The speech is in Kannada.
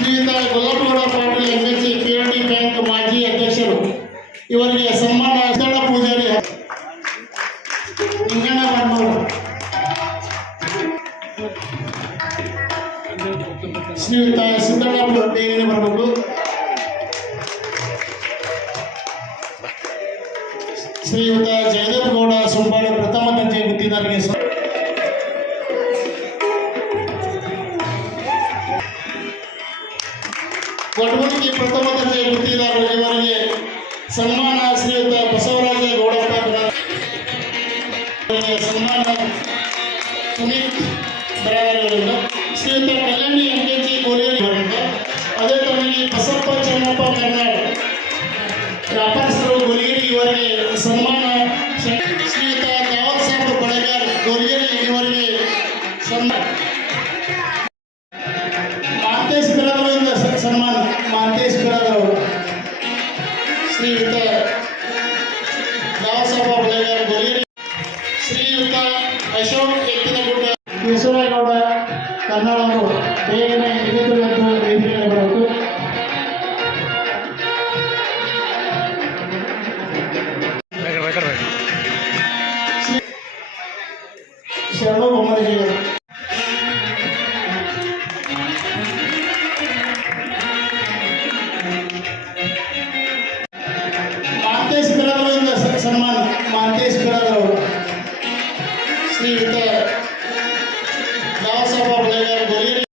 ಶ್ರೀಯುತ Gollappagowda Patil MSC D bank ಮಾಜಿ ಅಧ್ಯಕ್ಷರು. ಇವರಿಗೆ ಸನ್ಮಾನ ಸ್ಥಳ ಪೂಜಾರಿ ಶ್ರೀಯುತ ಸಿದ್ದಣ್ಣ ಬೇಗನೆ ಬರಬೇಕು ಶ್ರೀಯುತ ಜಯದೇವ ಗೌಡ ಸುಂಬಾಳ ಪ್ರಥಮ ದರ್ಜೆ ಗುತ್ತಿದಾರರಿಗೆ ಕೊಡಗುಣಿಗೆ ಪ್ರಥಮ ದರ್ಜೆ ಗುತ್ತಿಗೆದಾರರಿಗೆ ಸನ್ಮಾನ ಶ್ರೀಯುತ ಬಸವರಾಜ ಗೌಡಪ್ಪ ಸನ್ಮಾನ ಸುನೀತ್ ಬರಾದರವರಿಂದ ಶ್ರೀಯುತ ಕಲ್ಯಾಣಿ ಎಂಕೆಜಿ ಗೋಲಿಯರಿ ಮಾಂತೇಶ್ವರರು ಶ್ರೀಯುತ ದಾಸಭಾ ಬೆಳೆಗಾರ ಗೊಲೀರಿ ಶ್ರೀಯುತ ಅಶೋಕ್ ಎತ್ತಿನಗುಡ್ಡ ಕೇಶವೇಗೌಡ ಕನ್ನಡವರು ಬೇಗನೆ ಎದುರು ಎದ್ದು ವೇದಿಕೆಗೆ ಬರಬೇಕು ಶರಣು ಬೊಮ್ಮನಗಿರಿ